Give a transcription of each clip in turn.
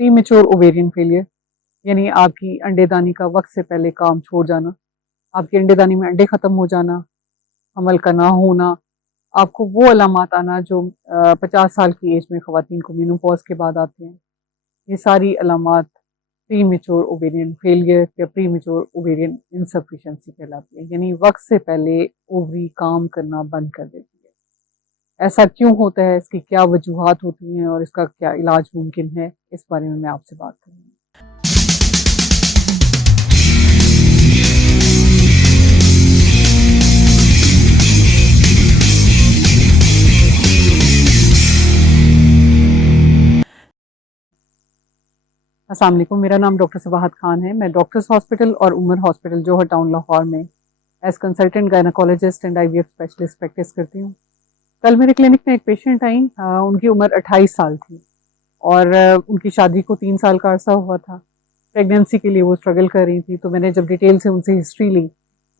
Pre mature ovarian failure यानी आपकी अंडेदानी का वक्त से पहले काम छोड़ जाना, आपकी अंडेदानी में अंडे खत्म हो जाना, हमल का ना होना, आपको वो अलामात आना जो 50 साल की एज में खवातीन को मेनोपॉज के बाद आते हैं। ये सारी अलामात प्री मेच्योर ओवेरियन फेलियर या प्री मेच्योर ओवेरियन इनसफिशिएंसी कहलाती है, यानी वक्त से पहले ओवरी काम करना बंद कर देती है। ऐसा क्यों होता है, इसकी क्या वजूहात होती हैं और इसका क्या इलाज मुमकिन है, इस बारे में मैं आपसे बात करूँगी। अस्सलाम वालेकुम, मेरा नाम डॉक्टर सबाहत खान है। मैं डॉक्टर्स हॉस्पिटल और उमर हॉस्पिटल जोहर टाउन लाहौर में as consultant gynaecologist and IVF specialist practice करती हूँ। कल मेरे क्लिनिक में एक पेशेंट आई, उनकी उम्र 28 साल थी और उनकी शादी को 3 साल का अरसा हुआ था। प्रेगनेंसी के लिए वो स्ट्रगल कर रही थी, तो मैंने जब डिटेल से उनसे हिस्ट्री ली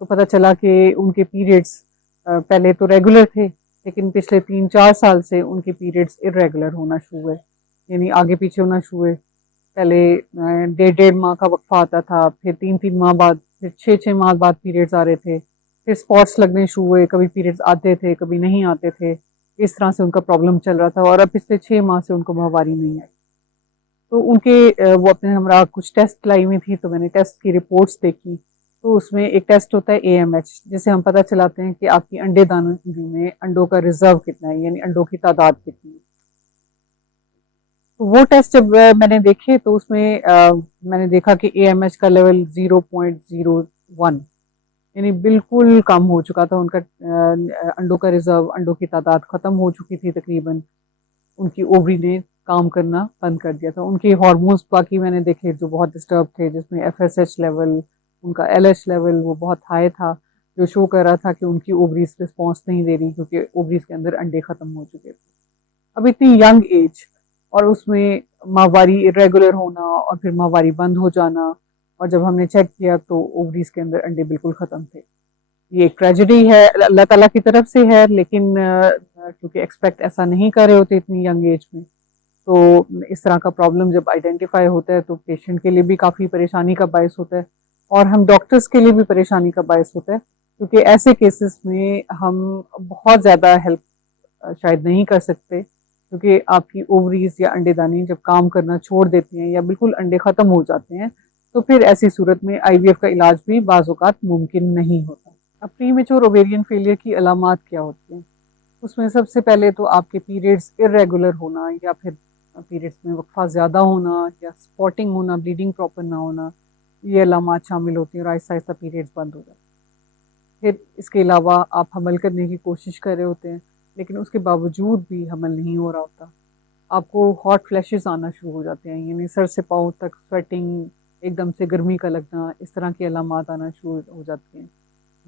तो पता चला कि उनके पीरियड्स पहले तो रेगुलर थे, लेकिन पिछले 3-4 साल से उनके पीरियड्स इरेगुलर होना शुरू हुए, यानी आगे पीछे होना शुरू हुए। पहले 1.5 माह का वक्फा आता था, फिर 3-3 माह बाद, फिर 6-6 माह बाद पीरियड्स आ रहे थे, फिर स्पॉट्स लगने शुरू हुए, कभी पीरियड्स आते थे कभी नहीं आते थे। इस तरह से उनका प्रॉब्लम चल रहा था और अब पिछले 6 माह से उनको माहवारी नहीं आई। तो उनके वो अपने हमरा कुछ टेस्ट लाई हुई थी, तो मैंने टेस्ट की रिपोर्ट्स देखी। तो उसमें एक टेस्ट होता है AMH, जिसे हम पता चलाते हैं कि आपकी अंडेदानी में अंडों का रिजर्व कितना है, यानी अंडों की तादाद कितनी है। तो वो टेस्ट जब मैंने देखे तो उसमें मैंने देखा कि AMH का लेवल 0.01, यानी बिल्कुल कम हो चुका था उनका। अंडों का रिजर्व, अंडों की तादाद खत्म हो चुकी थी तकरीबन। उनकी ओवरी ने काम करना बंद कर दिया था। उनके हार्मोन्स बाकी मैंने देखे जो बहुत डिस्टर्ब थे, जिसमें FSH लेवल, उनका LH लेवल वो बहुत हाई था, जो शो कर रहा था कि उनकी ओवरीज रिस्पॉन्स नहीं दे रही, क्योंकि ओवरीज के अंदर अंडे खत्म हो चुके थे। अब इतनी यंग एज और उसमें माहवारी इरेगुलर होना और फिर माहवारी बंद हो जाना, और जब हमने चेक किया तो ओवरीज के अंदर अंडे बिल्कुल खत्म थे। ये एक ट्रेजेडी है, अल्लाह ताला की तरफ से है, लेकिन क्योंकि एक्सपेक्ट ऐसा नहीं कर रहे होते इतनी यंग एज में, तो इस तरह का प्रॉब्लम जब आइडेंटिफाई होता है तो पेशेंट के लिए भी काफ़ी परेशानी का बायस होता है और हम डॉक्टर्स के लिए भी परेशानी का बायस होता है, क्योंकि ऐसे केसेस में हम बहुत ज़्यादा हेल्प शायद नहीं कर सकते, क्योंकि आपकी ओवरीज या अंडेदानी जब काम करना छोड़ देती हैं या बिल्कुल अंडे ख़त्म हो जाते हैं, तो फिर ऐसी सूरत में IVF का इलाज भी बाज़ औक़ात मुमकिन नहीं होता। अब प्री मेच्योर ओवेरियन फेलियर की अलामात क्या होती हैं? उसमें सबसे पहले तो आपके पीरियड्स इरेगुलर होना, या फिर पीरियड्स में वक्फा ज़्यादा होना, या स्पॉटिंग होना, ब्लीडिंग प्रॉपर ना होना, ये अलामात शामिल होती हैं और आहिस्ता आहिस्ता पीरियड्स बंद हो जाते हैं। फिर इसके अलावा आप हमल करने की कोशिश कर रहे होते हैं, लेकिन उसके बावजूद भी हमल नहीं हो रहा होता। आपको हॉट फ्लैशेस आना शुरू हो जाते हैं, यानी सर से पाँव तक स्वेटिंग, एकदम से गर्मी का लगना, इस तरह की अलामात आना शुरू हो जाती हैं।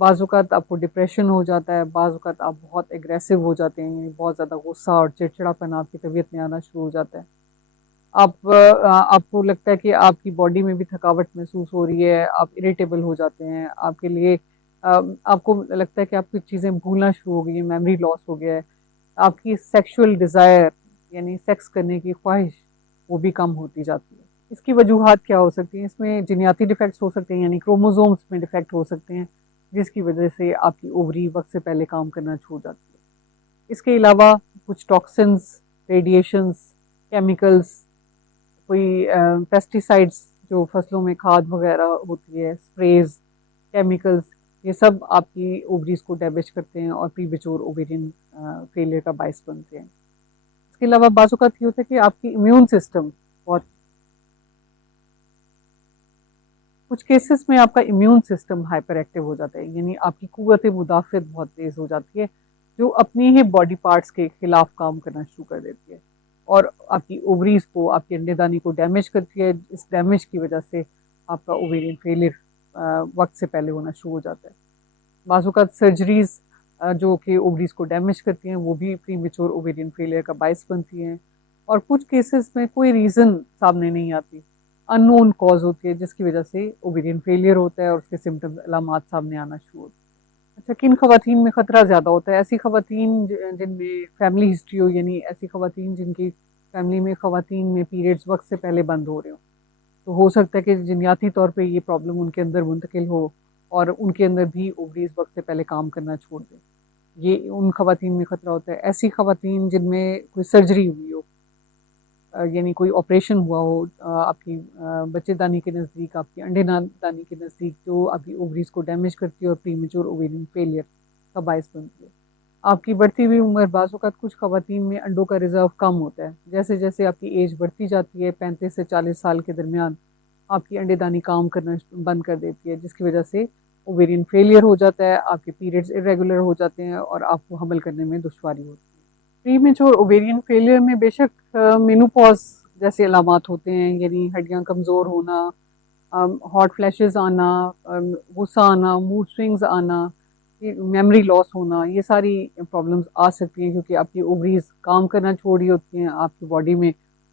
बाज़ औक़ात आपको डिप्रेशन हो जाता है, बाज़ औक़ात आप बहुत एग्रेसिव हो जाते हैं, यानी बहुत ज़्यादा गुस्सा और चिड़चिड़ापन आपकी तबीयत में आना शुरू हो जाता है। आपको लगता है कि आपकी बॉडी में भी थकावट महसूस हो रही है, आप इरिटेबल हो जाते हैं, आपके लिए आपको लगता है कि आप कुछ चीज़ें भूलना शुरू हो गई हैं, मेमोरी लॉस हो गया है, आपकी सेक्सुअल डिज़ायर यानी सेक्स करने की ख्वाहिश वो भी कम होती जाती है। इसकी वजूहात क्या हो सकती हैं? इसमें जीनियाती डिफेक्ट्स हो सकते हैं, यानी क्रोमोसोम्स में डिफेक्ट हो सकते हैं, जिसकी वजह से आपकी ओवरी वक्त से पहले काम करना छोड़ जाती है। इसके अलावा कुछ टॉक्सिन्स, रेडिएशंस, केमिकल्स, कोई पेस्टिसाइड्स जो फसलों में खाद वगैरह होती है, स्प्रेज, केमिकल्स, ये सब आपकी ओवरीज को डैमेज करते हैं और प्री मेच्योर ओवेरियन फेलियर का बायस बनते हैं। इसके अलावा बाज़ औक़ात ये होता है कि आपकी इम्यून सिस्टम बहुत, कुछ केसेस में आपका इम्यून सिस्टम हाइपर एक्टिव हो जाता है, यानी आपकी कुव्वत मुदाफ़त बहुत तेज़ हो जाती है, जो अपनी ही बॉडी पार्ट्स के खिलाफ काम करना शुरू कर देती है और आपकी ओवरीज को, आपकी अंडेदानी को डैमेज करती है। इस डैमेज की वजह से आपका ओवेरियन फेलियर वक्त से पहले होना शुरू हो जाता है। बाज़ औक़ात सर्जरीज जो कि ओवरीज को डैमेज करती हैं, वो भी प्री मेच्योर ओवेरियन फेलियर का बायस बनती हैं। और कुछ केसेस में कोई रीज़न सामने नहीं आती, अननोन कॉज होती है, जिसकी वजह से ओवेरियन फेलियर होता है और उसके सिम्टम्स, अलामात सामने आना शुरू होते हैं। अच्छा, किन खवातीन में ख़तरा ज़्यादा होता है? ऐसी खवातीन जिनमें फैमिली हिस्ट्री हो, यानी ऐसी खवातीन जिनकी फैमिली में ख़वातीन में पीरियड्स वक्त से पहले बंद हो रहे हो, तो हो सकता है कि जन्याती तौर पे ये प्रॉब्लम उनके अंदर मुंतकिल हो और उनके अंदर भी ओवरीज वक्त से पहले काम करना छोड़ दें। ये उन ख़वातीन में ख़तरा होता है। ऐसी ख़वातीन जिनमें कोई सर्जरी हुई हो, यानी कोई ऑपरेशन हुआ हो आपकी बच्चेदानी के नज़दीक, आपकी अंडे दानी के नज़दीक, जो आपकी ओवरीज को डैमेज करती है और प्रीमेच्योर ओवेरियन फेलियर का बायस बनती है। आपकी बढ़ती हुई उम्र, बाज़ औक़ात कुछ ख़वातीन में अंडों का रिज़र्व कम होता है। जैसे जैसे आपकी एज बढ़ती जाती है, 35 से 40 साल के दरमियान आपकी अंडेदानी काम करना बंद कर देती है, जिसकी वजह से ओवेरियन फेलियर हो जाता है, आपके पीरियड्स इरेगुलर हो जाते हैं और आपको हमल करने में दुश्वारी होती है। प्रीमेच्योर ओवेरियन फेलियर में बेशक मेनोपॉज जैसे अलामात होते हैं, यानी हड्डियां कमज़ोर होना, हॉट फ्लैशेस आना, गुस्सा आना, मूड स्विंग्स आना, मेमोरी लॉस होना, ये सारी प्रॉब्लम्स आ सकती हैं क्योंकि आपकी ओवरीज काम करना छोड़ रही होती हैं। आपकी बॉडी में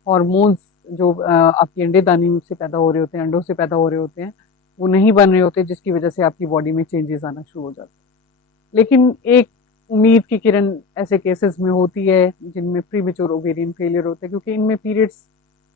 हार्मोन्स जो आपकी अंडेदानी से पैदा हो रहे होते हैं, अंडों से पैदा हो रहे होते हैं, वो नहीं बन रहे होते, जिसकी वजह से आपकी बॉडी में चेंजेस आना शुरू हो जाते हैं। लेकिन एक उम्मीद की किरण ऐसे केसेस में होती है जिनमें प्रीमेच्योर ओवेरियन फेलियर होता है, क्योंकि इनमें पीरियड्स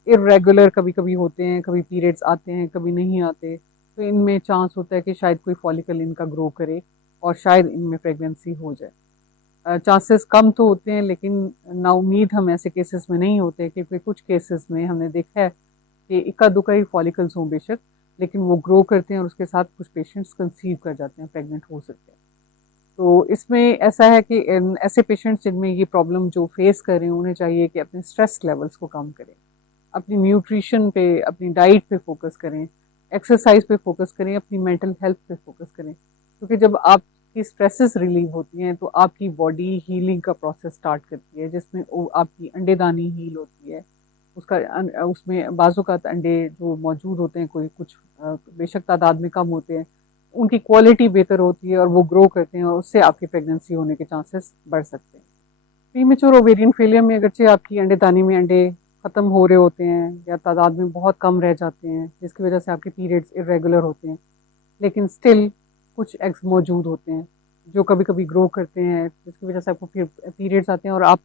इरेगुलर कभी कभी होते हैं, कभी पीरियड्स आते हैं, कभी नहीं आते, तो इनमें चांस होता है कि शायद कोई फॉलिकल इनका ग्रो करे और शायद इनमें प्रेगनेंसी हो जाए। चांसेस कम तो होते हैं, लेकिन नाउमीद हम ऐसे केसेस में नहीं होते, क्योंकि कुछ केसेस में हमने देखा है कि इक्का दुक्का ही फॉलिकल्स हों बेशक, लेकिन वो ग्रो करते हैं और उसके साथ कुछ पेशेंट्स कंसीव कर जाते हैं, प्रेग्नेंट हो सकते हैं। तो इसमें ऐसा है कि ऐसे पेशेंट्स जिनमें ये प्रॉब्लम जो फेस कर रहे हैं, उन्हें चाहिए कि अपने स्ट्रेस लेवल्स को कम करें, अपनी न्यूट्रिशन पे, अपनी डाइट पे फोकस करें, एक्सरसाइज पे फोकस करें, अपनी मेंटल हेल्थ पे फोकस करें, क्योंकि जब आपकी स्ट्रेसेस रिलीव होती हैं तो आपकी बॉडी हीलिंग का प्रोसेस स्टार्ट करती है, जिसमें आपकी अंडेदानी हील होती है। उसमें बाज़-औक़ात अंडे जो मौजूद होते हैं, कोई कुछ बेशक तादाद में कम होते हैं, उनकी क्वालिटी बेहतर होती है और वो ग्रो करते हैं और उससे आपकी प्रेगनेंसी होने के चांसेस बढ़ सकते हैं। प्रीमेच्योर ओवेरियन फेलियर में अगरचे आपकी अंडेदानी में अंडे ख़त्म हो रहे होते हैं या तादाद में बहुत कम रह जाते हैं, जिसकी वजह से आपके पीरियड्स इरेगुलर होते हैं, लेकिन स्टिल कुछ एग्स मौजूद होते हैं जो कभी कभी ग्रो करते हैं, जिसकी वजह से आपको फिर पीरियड्स आते हैं और आप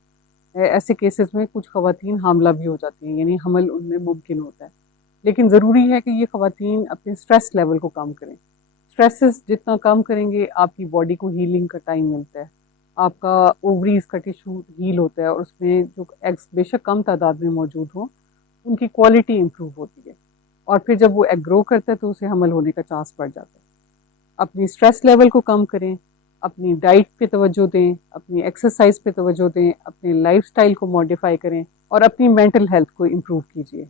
ऐसे केसेस में कुछ ख़वातीन हामला भी हो जाती हैं, यानी हमल उनमें मुमकिन होता है। लेकिन ज़रूरी है कि ये ख़वातीन अपने स्ट्रेस लेवल को कम करें। स्ट्रेसेस जितना कम करेंगे, आपकी बॉडी को हीलिंग का टाइम मिलता है, आपका ओवरीज का टिश्यू हील होता है और उसमें जो एग्स बेशक कम तादाद में मौजूद हों, उनकी क्वालिटी इम्प्रूव होती है और फिर जब वो एग ग्रो करता है तो उसे हमल होने का चांस बढ़ जाता है। अपनी स्ट्रेस लेवल को कम करें, अपनी डाइट पे तवज्जो दें, अपनी एक्सरसाइज पे तवज्जो दें, अपने लाइफस्टाइल को मॉडिफाई करें और अपनी मेंटल हेल्थ को इम्प्रूव कीजिए।